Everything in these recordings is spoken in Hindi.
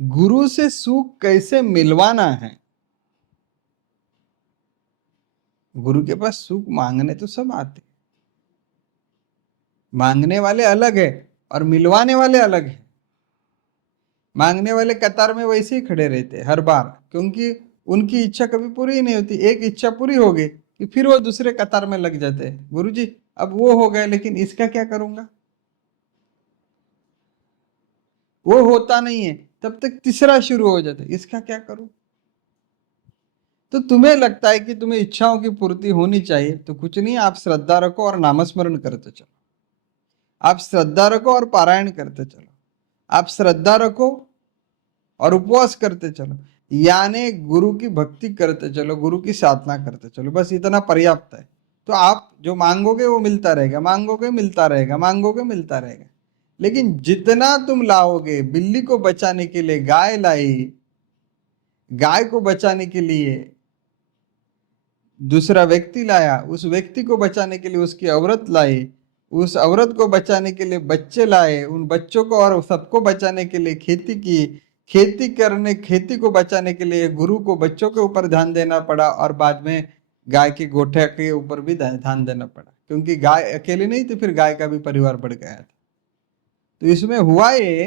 गुरु से सुख कैसे मिलवाना है। गुरु के पास सुख मांगने तो सब आते, मांगने वाले अलग है और मिलवाने वाले अलग है। मांगने वाले कतार में वैसे ही खड़े रहते हर बार, क्योंकि उनकी इच्छा कभी पूरी ही नहीं होती। एक इच्छा पूरी हो गई कि फिर वो दूसरे कतार में लग जाते हैं, गुरुजी अब वो हो गए लेकिन इसका क्या करूंगा। वो होता नहीं है तब तक तीसरा शुरू हो जाता है, इसका क्या करूं। तो तुम्हें लगता है कि तुम्हें इच्छाओं की पूर्ति होनी चाहिए, तो कुछ नहीं, आप श्रद्धा रखो और नामस्मरण करते चलो। आप श्रद्धा रखो और पारायण करते चलो। आप श्रद्धा रखो और उपवास करते चलो, यानी गुरु की भक्ति करते चलो, गुरु की साधना करते चलो, बस इतना पर्याप्त है। तो आप जो मांगोगे वो मिलता रहेगा, मांगोगे मिलता रहेगा, मांगोगे मिलता रहेगा। लेकिन जितना तुम लाओगे, बिल्ली को बचाने के लिए गाय लाई, गाय को बचाने के लिए दूसरा व्यक्ति लाया, उस व्यक्ति को बचाने के लिए उसकी औरत लाई, उस औरत को बचाने के लिए बच्चे लाए, उन बच्चों को और सबको बचाने के लिए खेती की, खेती को बचाने के लिए गुरु को बच्चों के ऊपर ध्यान देना पड़ा, और बाद में गाय के गोठे के ऊपर भी ध्यान देना पड़ा, क्योंकि गाय अकेले नहीं थी, फिर गाय का भी परिवार बढ़ गया था। तो इसमें हुआ ये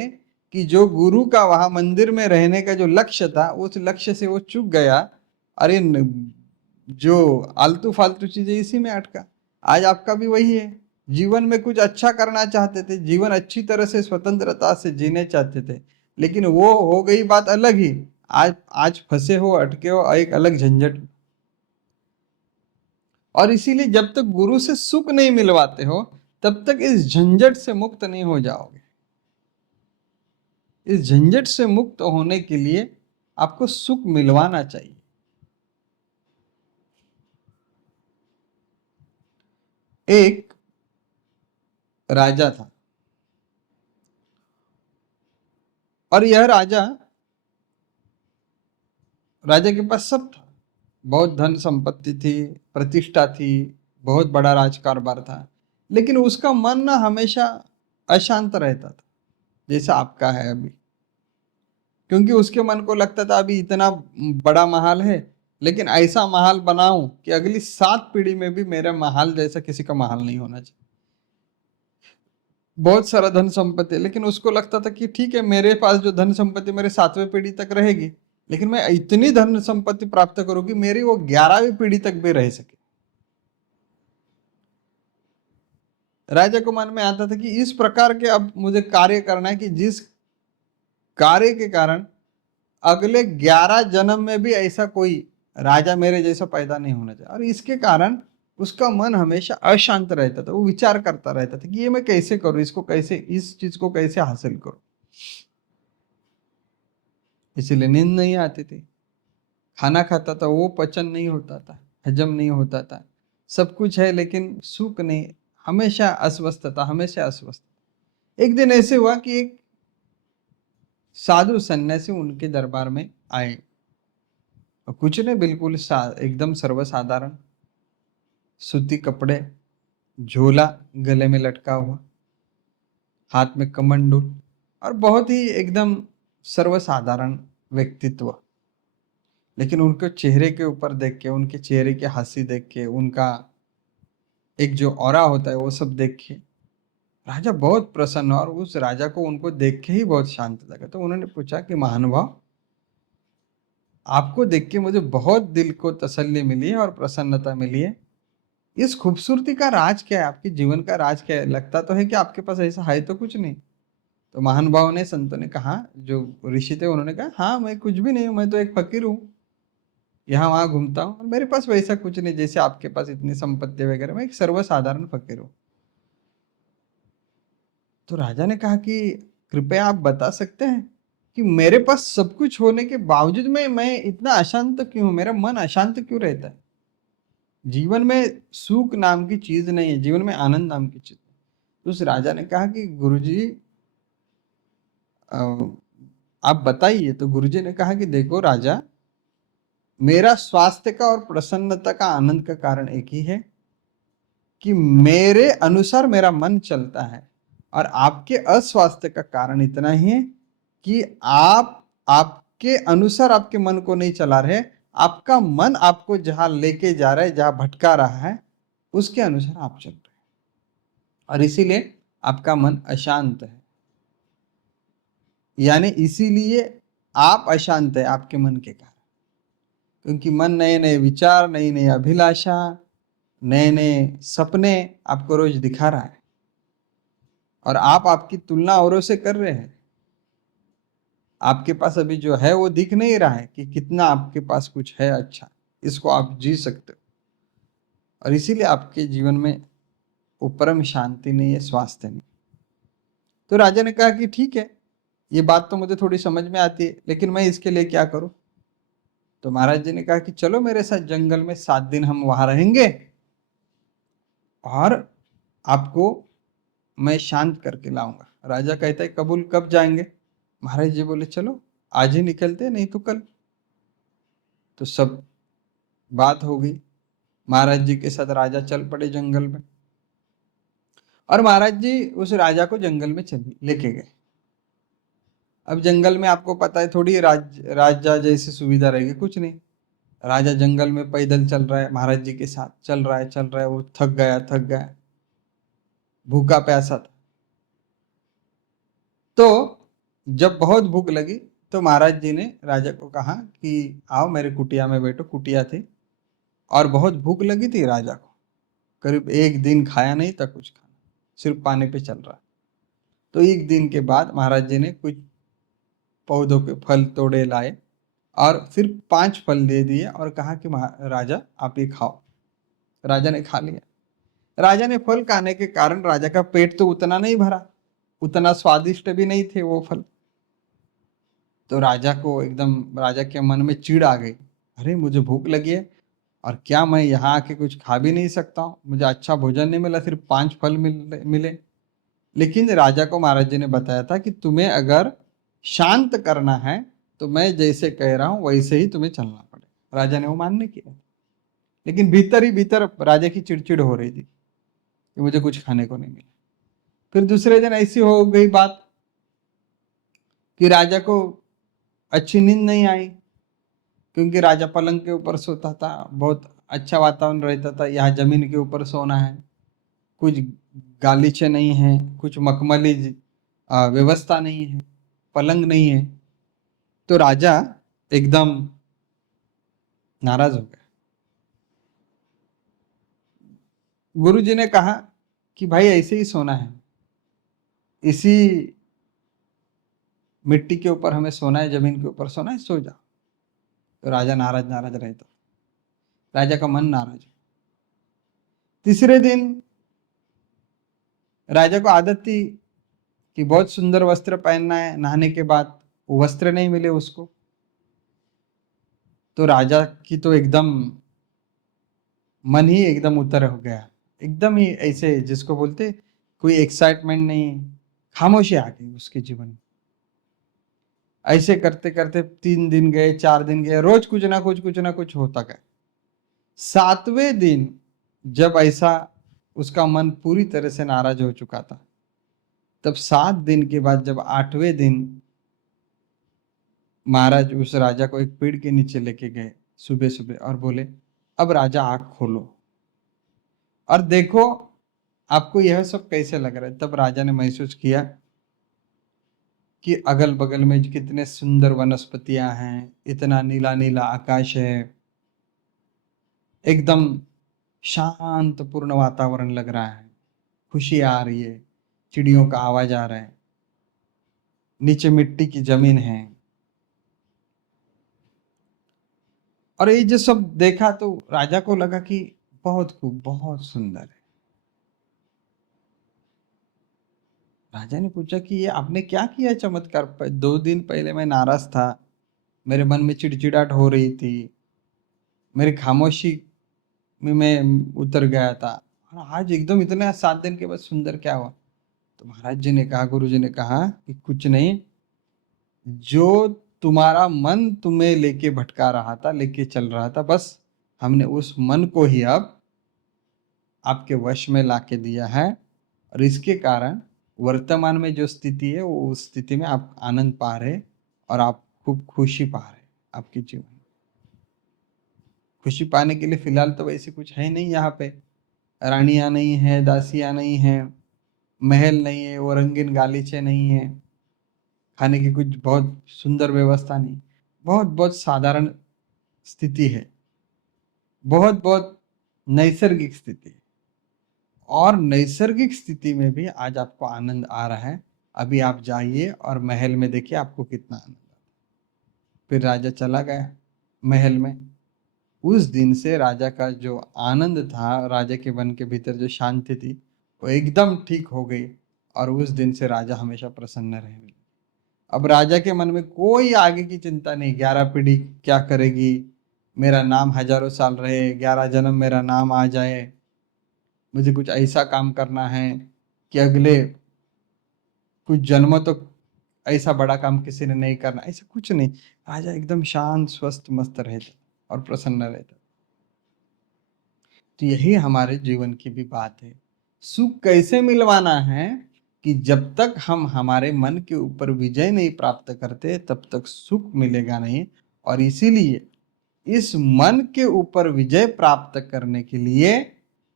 कि जो गुरु का वहां मंदिर में रहने का जो लक्ष्य था, उस लक्ष्य से वो चूक गया। अरे जो आलतू फालतू चीजें इसी में अटका। आज आपका भी वही है, जीवन में कुछ अच्छा करना चाहते थे, जीवन अच्छी तरह से स्वतंत्रता से जीने चाहते थे, लेकिन वो हो गई बात अलग ही। आज फंसे हो, अटके हो एक अलग झंझट। और इसीलिए जब तक गुरु से सुख नहीं मिलवाते हो, तब तक इस झंझट से मुक्त नहीं हो जाओगे। इस झंझट से मुक्त होने के लिए आपको सुख मिलवाना चाहिए। एक राजा था, और यह राजा के पास सब था, बहुत धन संपत्ति थी, प्रतिष्ठा थी, बहुत बड़ा राज कारोबार था, लेकिन उसका मन ना हमेशा अशांत रहता था, जैसा आपका है अभी। क्योंकि उसके मन को लगता था अभी इतना बड़ा महल है, लेकिन ऐसा महल बनाऊं कि अगली 7 पीढ़ी में भी मेरा महल जैसा किसी का महल नहीं होना चाहिए। बहुत सारा धन संपत्ति, लेकिन उसको लगता था कि ठीक है, मेरे पास जो धन संपत्ति मेरे 7वें पीढ़ी तक रहेगी, लेकिन मैं इतनी धन संपत्ति प्राप्त करूं कि मेरी वो 11वीं पीढ़ी तक भी रह सके। राजा को मन में आता था कि इस प्रकार के अब मुझे कार्य करना है कि जिस कार्य के कारण अगले 11 जन्म में भी ऐसा कोई राजा मेरे जैसा पैदा नहीं होना चाहिए। और इसके कारण उसका मन हमेशा अशांत रहता था, वो विचार करता रहता था कि ये मैं कैसे करूं, इसको कैसे, इस चीज को कैसे हासिल करूं। इसीलिए नींद नहीं आती थी, खाना खाता था वो पचन नहीं होता था, हजम नहीं होता था, सब कुछ है लेकिन सुख नहीं, हमेशा अस्वस्थ था, हमेशा अस्वस्थ। एक दिन ऐसे हुआ कि एक साधु सन्यासी उनके दरबार में आए, और कुछ नहीं, बिल्कुल एकदम सर्वसाधारण, सूती कपड़े, झोला गले में लटका हुआ, हाथ में कमंडूल, और बहुत ही एकदम सर्वसाधारण व्यक्तित्व। लेकिन उनके चेहरे के ऊपर देख के, उनके चेहरे की हंसी देख के, उनका एक जो ऑरा होता है वो सब देख के राजा बहुत प्रसन्न, और उस राजा को उनको देख के ही बहुत शांत लगा। तो उन्होंने पूछा कि महानुभाव, आपको देख के मुझे बहुत दिल को तसल्ली मिली है और प्रसन्नता मिली है। इस खूबसूरती का राज क्या है, आपके जीवन का राज क्या है? लगता तो है कि आपके पास ऐसा है तो कुछ नहीं। तो महानुभाव ने, संतों ने कहा, जो ऋषि थे उन्होंने कहा, हाँ मैं कुछ भी नहीं हूँ, मैं तो एक फकीर हूँ, यहाँ वहां घूमता हूँ, और मेरे पास वैसा कुछ नहीं जैसे आपके पास इतनी संपत्ति वगैरह, मैं एक सर्वसाधारण फकीर हूँ। तो राजा ने कहा कि कृपया आप बता सकते हैं कि मेरे पास सब कुछ होने के बावजूद मैं इतना अशांत क्यों हूं, मेरा मन अशांत क्यों रहता है? जीवन में सुख नाम की चीज नहीं है, जीवन में आनंद नाम की चीज। तो उस राजा ने कहा कि गुरुजी आप बताइए। तो गुरुजी ने कहा कि देखो राजा, मेरा स्वास्थ्य का और प्रसन्नता का आनंद का कारण एक ही है कि मेरे अनुसार मेरा मन चलता है, और आपके अस्वास्थ्य का कारण इतना ही है कि आप आपके अनुसार आपके मन को नहीं चला रहे, आपका मन आपको जहां लेके जा रहा है, जहां भटका रहा है, उसके अनुसार आप चल रहे हैं, और इसीलिए आपका मन अशांत है। यानी इसीलिए आप अशांत है आपके मन के कारण, क्योंकि मन नए नए विचार, नई नई अभिलाषा, नए नए सपने आपको रोज दिखा रहा है, और आप आपकी तुलना औरों से कर रहे हैं। आपके पास अभी जो है वो दिख नहीं रहा है कि कितना आपके पास कुछ है अच्छा, इसको आप जी सकते हो, और इसीलिए आपके जीवन में वो परम शांति नहीं है, स्वास्थ्य नहीं। तो राजा ने कहा कि ठीक है, ये बात तो मुझे थोड़ी समझ में आती है, लेकिन मैं इसके लिए क्या करूं? तो महाराज जी ने कहा कि चलो मेरे साथ जंगल में 7 दिन हम वहां रहेंगे, और आपको मैं शांत करके लाऊंगा। राजा कहता है कबूल, कब जाएंगे? महाराज जी बोले चलो आज ही निकलते, नहीं तो कल। तो सब बात हो गई, महाराज जी के साथ राजा चल पड़े जंगल में, और महाराज जी उस राजा को जंगल में चल लेके गए। अब जंगल में आपको पता है थोड़ी राजा जैसी सुविधा रहेगी, कुछ नहीं। राजा जंगल में पैदल चल रहा है, महाराज जी के साथ चल रहा है, वो थक गया, भूखा प्यासा था। तो जब बहुत भूख लगी तो महाराज जी ने राजा को कहा कि आओ मेरे कुटिया में बैठो। कुटिया थी, और बहुत भूख लगी थी राजा को, करीब 1 दिन खाया नहीं था कुछ खाना, सिर्फ पानी पे चल रहा। तो 1 दिन के बाद महाराज जी ने कुछ पौधों के फल तोड़े लाए, और फिर 5 फल दे दिए, और कहा कि राजा आप ये खाओ। राजा ने खा लिया। राजा ने फल खाने के कारण राजा का पेट तो उतना नहीं भरा, उतना स्वादिष्ट भी नहीं थे वो फल। तो राजा को एकदम, राजा के मन में चिढ़ आ गई, अरे मुझे भूख लगी है, और क्या मैं यहाँ आके कुछ खा भी नहीं सकता हूँ? मुझे अच्छा भोजन नहीं मिला, सिर्फ 5 फल मिले। लेकिन राजा को महाराज जी ने बताया था कि तुम्हें अगर शांत करना है तो मैं जैसे कह रहा हूं वैसे ही तुम्हें चलना पड़ेगा। राजा ने वो मान्य किया, लेकिन भीतर ही भीतर राजा की चिड़चिड़ हो रही थी कि मुझे कुछ खाने को नहीं मिला। फिर दूसरे दिन ऐसी हो गई बात कि राजा को अच्छी नींद नहीं आई, क्योंकि राजा पलंग के ऊपर सोता था, बहुत अच्छा वातावरण रहता था। यहाँ जमीन के ऊपर सोना है, कुछ गालीचे नहीं है, कुछ मखमली व्यवस्था नहीं है, पलंग नहीं है। तो राजा एकदम नाराज हो गया। गुरु जी ने कहा कि भाई ऐसे ही सोना है, इसी मिट्टी के ऊपर हमें सोना है, जमीन के ऊपर सोना है, सो जा। तो राजा नाराज नाराज रहता, राजा का मन नाराज। तीसरे दिन राजा को आदत थी कि बहुत सुंदर वस्त्र पहनना है नहाने के बाद, वो वस्त्र नहीं मिले उसको। तो राजा की तो एकदम मन ही एकदम उतर हो गया, एकदम ही ऐसे जिसको बोलते कोई एक्साइटमेंट नहीं, खामोशी आ गई उसके जीवन में। ऐसे करते करते 3 दिन गए, 4 दिन गए, रोज कुछ ना कुछ होता गया। 7वें दिन जब ऐसा उसका मन पूरी तरह से नाराज हो चुका था, तब 7 दिन के बाद जब 8वें दिन महाराज उस राजा को एक पेड़ के नीचे लेके गए सुबह सुबह, और बोले अब राजा आंख खोलो और देखो आपको यह सब कैसे लग रहा है। तब राजा ने महसूस किया कि अगल बगल में कितने सुंदर वनस्पतियां हैं, इतना नीला नीला आकाश है, एकदम शांत पूर्ण वातावरण लग रहा है, खुशी आ रही है, चिड़ियों का आवाज आ रहा है, नीचे मिट्टी की जमीन है। और ये जो सब देखा तो राजा को लगा कि बहुत खूब, बहुत सुंदर है। राजा ने पूछा कि ये आपने क्या किया चमत्कार? 2 दिन पहले मैं नाराज था, मेरे मन में चिड़चिड़ाहट हो रही थी, मेरी खामोशी में मैं उतर गया था, और आज एकदम इतने 7 दिन के बाद सुंदर क्या हुआ? तो महाराज जी ने कहा, गुरु जी ने कहा कि कुछ नहीं, जो तुम्हारा मन तुम्हें लेके भटका रहा था, लेके चल रहा था, बस हमने उस मन को ही अब आपके वश में लाके दिया है, और इसके कारण वर्तमान में जो स्थिति है वो उस स्थिति में आप आनंद पा रहे, और आप खूब खुशी पा रहे हैं आपके जीवन में। खुशी पाने के लिए फिलहाल तो वैसे कुछ है नहीं यहाँ पे, रानियां नहीं है, दासियां नहीं है, महल नहीं है, वो रंगीन गालीचे नहीं है, खाने की कुछ बहुत सुंदर व्यवस्था नहीं, बहुत बहुत साधारण स्थिति है, बहुत बहुत नैसर्गिक स्थिति। और नैसर्गिक स्थिति में भी आज आपको आनंद आ रहा है। अभी आप जाइए और महल में देखिए आपको कितना आनंद आता है। फिर राजा चला गया महल में। उस दिन से राजा का जो आनंद था, राजा के मन के भीतर जो शांति थी, वो एकदम ठीक हो गई। और उस दिन से राजा हमेशा प्रसन्न रहने लगे। अब राजा के मन में कोई आगे की चिंता नहीं, 11 पीढ़ी क्या करेगी, मेरा नाम हजारों साल रहे, 11 जन्म मेरा नाम आ जाए, मुझे कुछ ऐसा काम करना है कि अगले कुछ जन्मों तो ऐसा बड़ा काम किसी ने नहीं करना, ऐसा कुछ नहीं। राजा एकदम शांत स्वस्थ मस्त रहता और प्रसन्न रहता। तो यही हमारे जीवन की भी बात है। सुख कैसे मिलवाना है कि जब तक हम हमारे मन के ऊपर विजय नहीं प्राप्त करते तब तक सुख मिलेगा नहीं। और इसीलिए इस मन के ऊपर विजय प्राप्त करने के लिए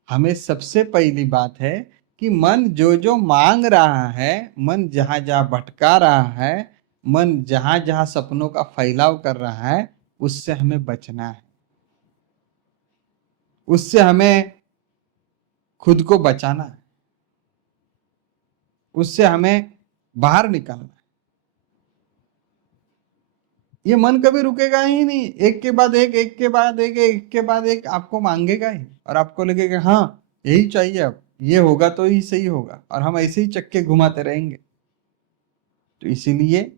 हमें सबसे पहली बात है कि मन जो जो मांग रहा है, मन जहां जहां भटका रहा है, मन जहां जहां सपनों का फैलाव कर रहा है, उससे हमें बचना है, उससे हमें खुद को बचाना है, उससे हमें बाहर निकलना है। ये मन कभी रुकेगा ही नहीं, एक के बाद एक, एक के बाद एक, एक के बाद एक आपको मांगेगा ही। और आपको लगेगा हाँ यही चाहिए, अब ये होगा तो ही सही होगा, और हम ऐसे ही चक्के घुमाते रहेंगे। तो इसीलिए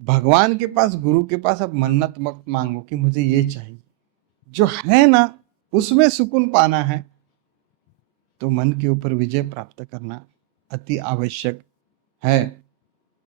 भगवान के पास, गुरु के पास अब मन्नत मत मांगो कि मुझे ये चाहिए। जो है ना उसमें सुकून पाना है, तो मन के ऊपर विजय प्राप्त करना अति आवश्यक है।